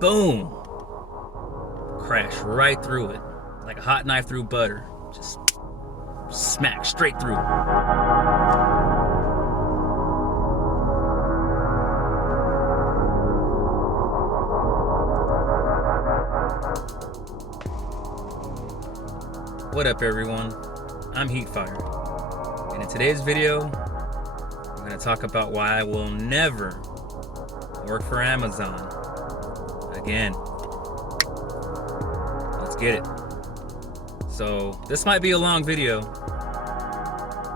Boom! Crash right through it. Like a hot knife through butter. Just smack straight through. What up, everyone? I'm Heatfire, and in today's video, I'm going to talk about why I will never work for Amazon again. Let's get it. So, this might be a long video,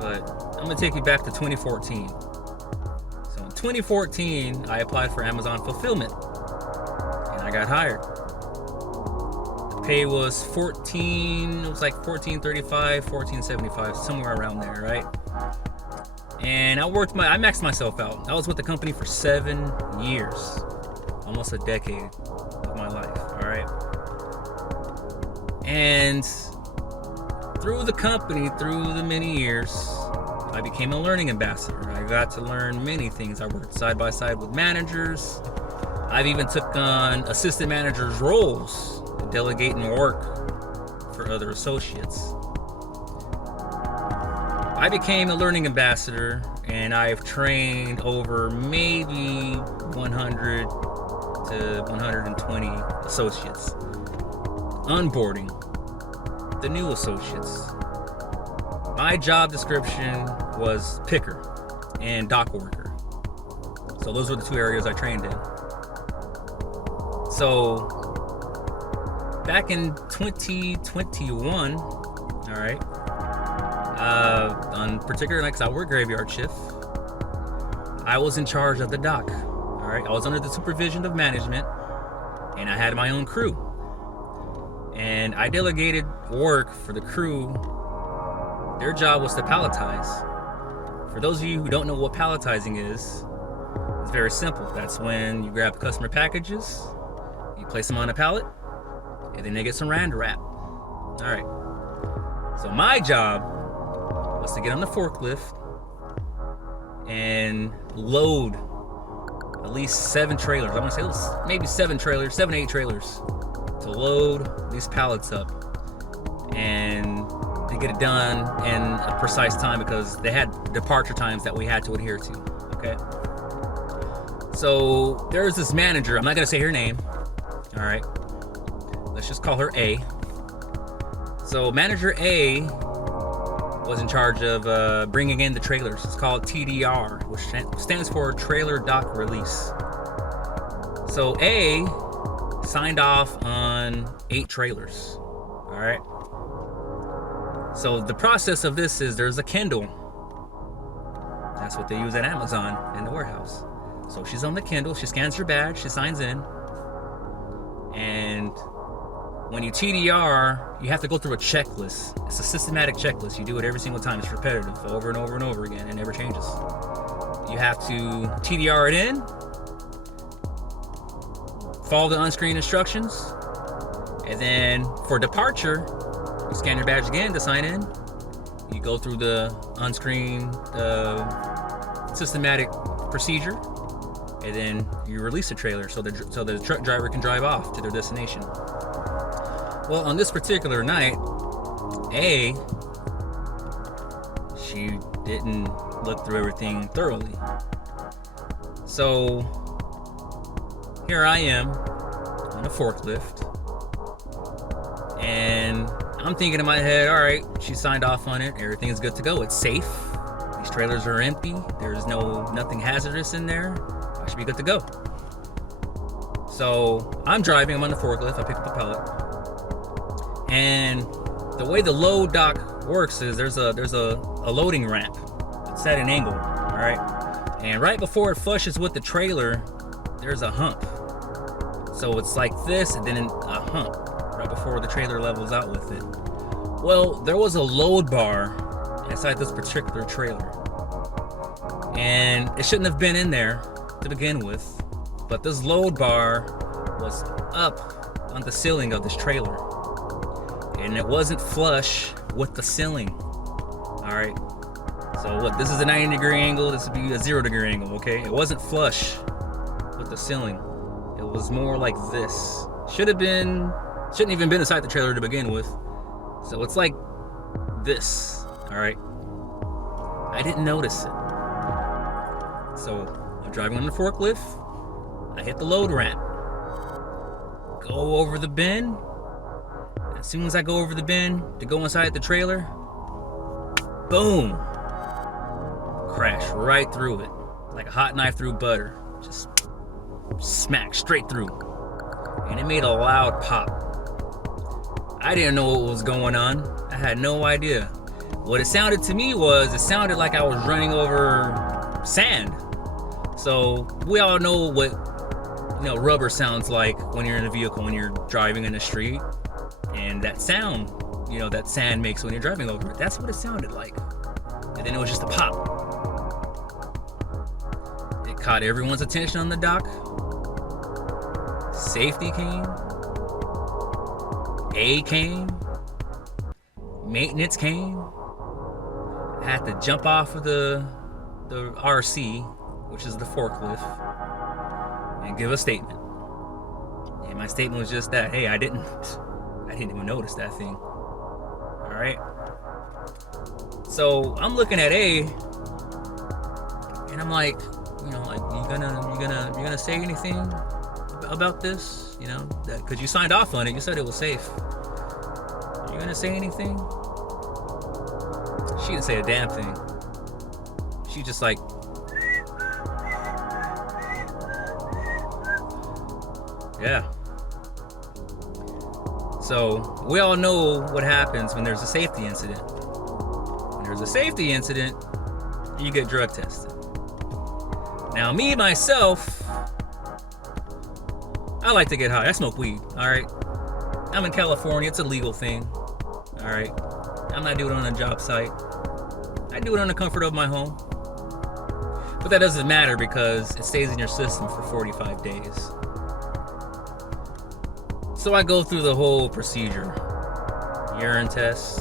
but I'm going to take you back to 2014. So, in 2014, I applied for Amazon Fulfillment, and I got hired. Pay was it was like $14.35, $14.75, somewhere around there, right? And I maxed myself out. I was with the company for 7 years, almost a decade of my life, all right? And through the company, through the many years, I became a learning ambassador. I got to learn many things. I worked side by side with managers. I've even took on assistant managers' roles, delegating work for other associates. I became a learning ambassador, and I've trained over maybe 100 to 120 associates, onboarding the new associates. My job description was picker and dock worker. So those were the two areas I trained in. So back in 2021, all right, on particular nights I work graveyard shift, I was in charge of the dock. All right, I was under the supervision of management, and I had my own crew. And I delegated work for the crew. Their job was to palletize. For those of you who don't know what palletizing is, it's very simple. That's when you grab customer packages, you place them on a pallet, and then they get some Rand wrap. All right. So my job was to get on the forklift and load at least 7 trailers. I want to say it was maybe 7 trailers, 7, 8 trailers, to load these pallets up and to get it done in a precise time, because they had departure times that we had to adhere to. Okay. So there's this manager. I'm not gonna say her name. All right. Let's just call her A. So manager A was in charge of bringing in the trailers. It's called TDR, which stands for Trailer Dock Release. So A signed off on 8 trailers. All right. So the process of this is there's a Kindle. That's what they use at Amazon in the warehouse. So she's on the Kindle. She scans her badge. She signs in. And when you TDR, you have to go through a checklist. It's a systematic checklist. You do it every single time. It's repetitive, over and over and over again. It never changes. You have to TDR it in, follow the on-screen instructions, and then for departure, you scan your badge again to sign in. You go through the on-screen systematic procedure, and then you release the trailer so the truck driver can drive off to their destination. Well, on this particular night, A, she didn't look through everything thoroughly. So here I am on a forklift, and I'm thinking in my head, all right, she signed off on it, everything is good to go, it's safe, these trailers are empty, there's nothing hazardous in there, I should be good to go. So I'm driving, I'm on the forklift, I pick up the pallet. And the way the load dock works is there's a loading ramp. It's at an angle, all right? And right before it flushes with the trailer, there's a hump. So it's like this and then a hump right before the trailer levels out with it. Well, there was a load bar inside this particular trailer. And it shouldn't have been in there to begin with, but this load bar was up on the ceiling of this trailer. And it wasn't flush with the ceiling. All right. So what? This is a 90-degree angle. This would be a 0-degree angle. Okay. It wasn't flush with the ceiling, It was more like this. Shouldn't even been inside the trailer to begin with. So it's like this, all right? I didn't notice it. So I'm driving on the forklift. I hit the load ramp. Go over the bin. As soon as I go over the bin to go inside the trailer, boom! Crash right through it. Like a hot knife through butter. Just smack straight through. And it made a loud pop. I didn't know what was going on. I had no idea. What it sounded to me was, it sounded like I was running over sand. So we all know what, rubber sounds like when you're in a vehicle, when you're driving in the street. And that sound, that sand makes when you're driving over it. That's what it sounded like. And then it was just a pop. It caught everyone's attention on the dock. Safety came. A came. Maintenance came. I had to jump off of the RC, which is the forklift, and give a statement. And my statement was just that, hey, I didn't even notice that thing. All right. So I'm looking at A, and I'm like, you gonna say anything about this? Because you signed off on it. You said it was safe. Are you gonna say anything? She didn't say a damn thing. She just like, yeah. So we all know what happens when there's a safety incident. When there's a safety incident, you get drug tested. Now, me, myself, I like to get high. I smoke weed, all right? I'm in California. It's a legal thing, all right? I'm not doing it on a job site. I do it on the comfort of my home. But that doesn't matter because it stays in your system for 45 days. So I go through the whole procedure. Urine tests.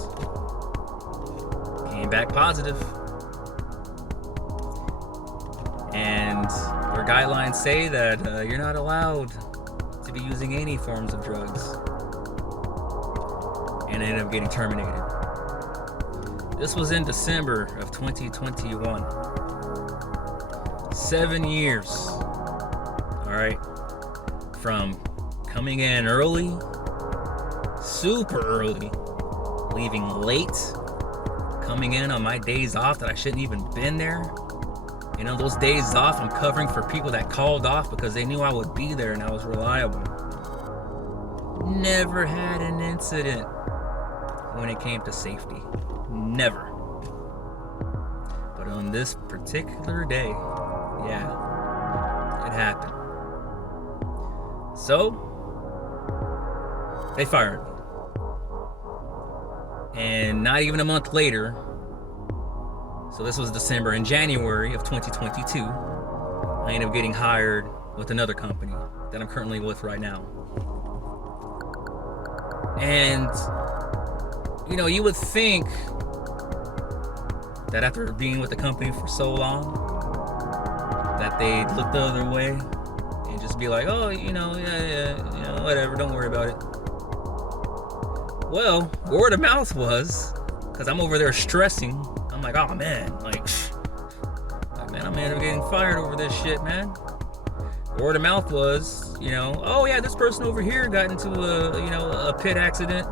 Came back positive. And their guidelines say that you're not allowed to be using any forms of drugs. And I ended up getting terminated. This was in December of 2021. 7 years. All right. From coming in early, super early, leaving late, coming in on my days off that I shouldn't even been there. Those days off, I'm covering for people that called off because they knew I would be there and I was reliable. Never had an incident when it came to safety. Never. But on this particular day, yeah, it happened. So, they fired me. And not even a month later, so this was December, in January of 2022, I ended up getting hired with another company that I'm currently with right now. And, you would think that after being with the company for so long, that they'd look the other way and just be like, oh, whatever, don't worry about it. Well, word of mouth was, because I'm over there stressing, I'm like, oh man, man, I'm getting fired over this shit, man. Word of mouth was, oh yeah, this person over here got into a pit accident.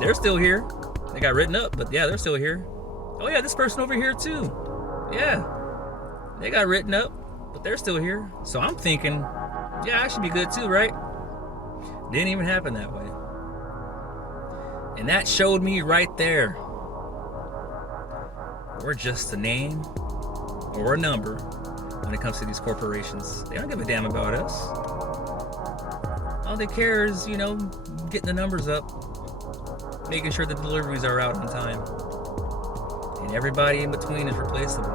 They're still here. They got written up, but yeah, they're still here. Oh yeah, this person over here too. Yeah, they got written up, but they're still here. So I'm thinking, yeah, I should be good too, right? Didn't even happen that way. And that showed me right there, we're just a name or a number when it comes to these corporations. They don't give a damn about us. All they care is, getting the numbers up, making sure the deliveries are out on time. And everybody in between is replaceable.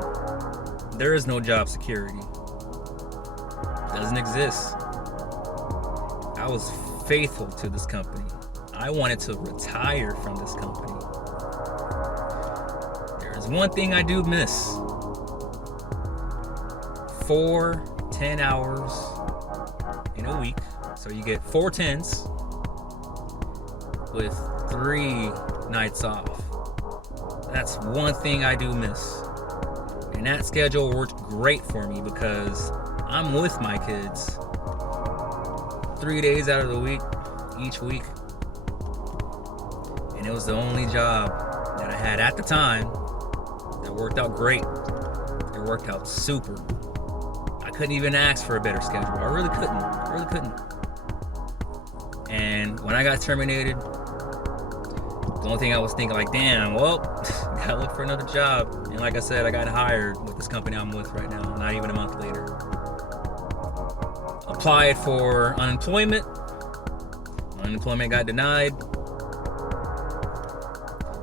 There is no job security. It doesn't exist. I was faithful to this company. I wanted to retire from this company. There's one thing I do miss. 4 10 hours in a week. So you get 4 tens with 3 nights off. That's one thing I do miss. And that schedule worked great for me because I'm with my kids 3 days out of the week, each week. And it was the only job that I had at the time that worked out great. It worked out super. I couldn't even ask for a better schedule. I really couldn't. And when I got terminated, the only thing I was thinking, like, damn, well, gotta look for another job. And like I said, I got hired with this company I'm with right now, not even a month later. Applied for unemployment. Unemployment got denied.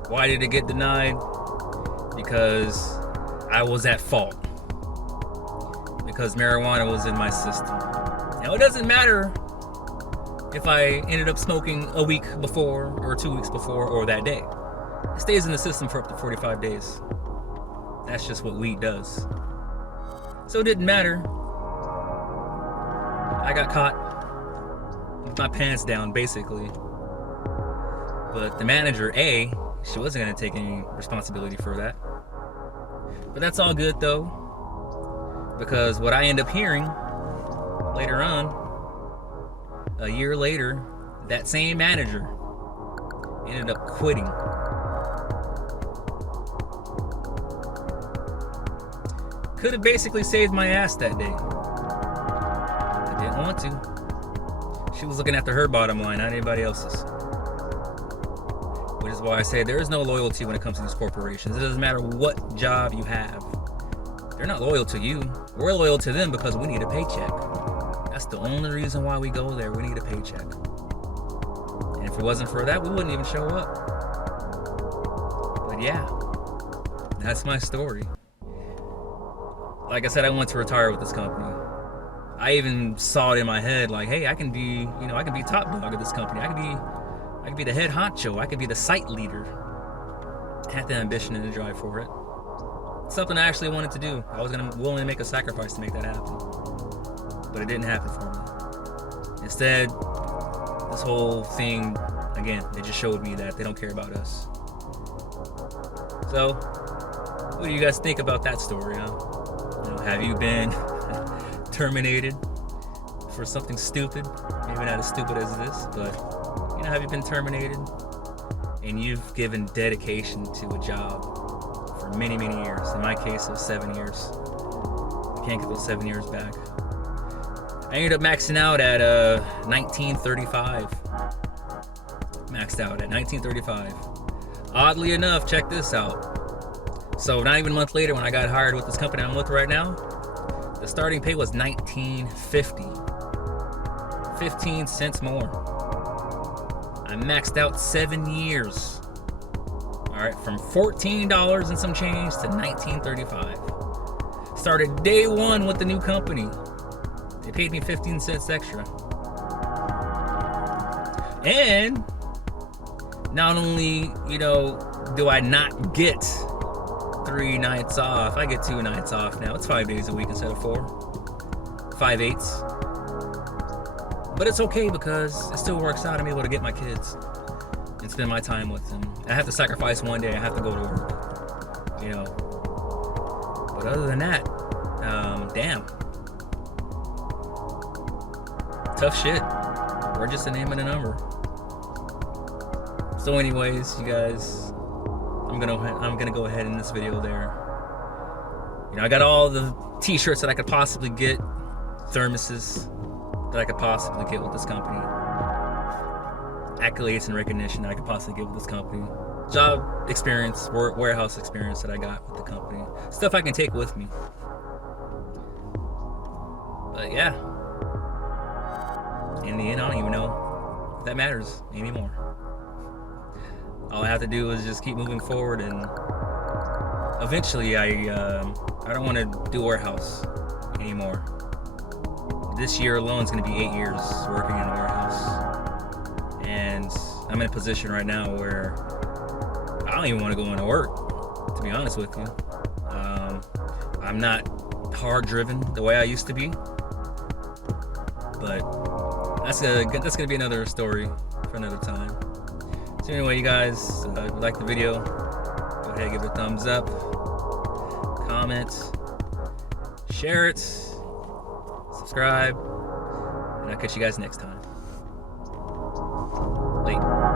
Why did it get denied? Because I was at fault. Because marijuana was in my system. Now, it doesn't matter if I ended up smoking a week before or 2 weeks before or that day. It stays in the system for up to 45 days. That's just what weed does. So it didn't matter. I got caught with my pants down, basically. But the manager, she wasn't going to take any responsibility for that. But that's all good, though. Because what I end up hearing later on, a year later, that same manager ended up quitting. Could have basically saved my ass that day. I didn't want to. She was looking after her bottom line, not anybody else's. Which is why I say there is no loyalty when it comes to these corporations. It doesn't matter what job you have. They're not loyal to you. We're loyal to them because we need a paycheck. That's the only reason why we go there. We need a paycheck. And if it wasn't for that, we wouldn't even show up. But yeah, that's my story. Like I said, I want to retire with this company. I even saw it in my head, like, hey, I can be top dog of this company. I can be the head honcho. I could be the site leader. I had the ambition and the drive for it. Something I actually wanted to do. I was willing to make a sacrifice to make that happen. But it didn't happen for me. Instead, this whole thing, again, it just showed me that they don't care about us. So, what do you guys think about that story, huh? Have you been terminated for something stupid? Maybe not as stupid as this, but have you been terminated and you've given dedication to a job for many, many years? In my case, it was 7 years. I can't get those 7 years back. I ended up maxing out at 1935. Maxed out at 1935. Oddly enough, check this out. So not even a month later, when I got hired with this company I'm with right now, the starting pay was $19.50. 15 cents more. I maxed out 7 years. All right, from $14 and some change to $19.35. Started day one with the new company. They paid me 15 cents extra. And not only, do I not get 3 nights off, I get 2 nights off now. It's 5 days a week instead of 4. 5/8. But it's okay because it still works out. I'm able to get my kids and spend my time with them. I have to sacrifice one day. I have to go to work, But other than that, damn. Tough shit. We're just a name and a number. So anyways, you guys, I'm gonna go ahead in this video there. I got all the t-shirts that I could possibly get, thermoses that I could possibly get with this company, accolades and recognition that I could possibly get with this company, job experience, warehouse experience that I got with the company, stuff I can take with me. But yeah, in the end, I don't even know if that matters anymore. All I have to do is just keep moving forward, and eventually I don't want to do warehouse anymore. This year alone is going to be 8 years working in a warehouse, and I'm in a position right now where I don't even want to go into work, to be honest with you. I'm not hard driven the way I used to be. But that's gonna be another story for another time. So anyway, you guys, if you like the video, go ahead and give it a thumbs up, comment, share it, subscribe, and I'll catch you guys next time. Late.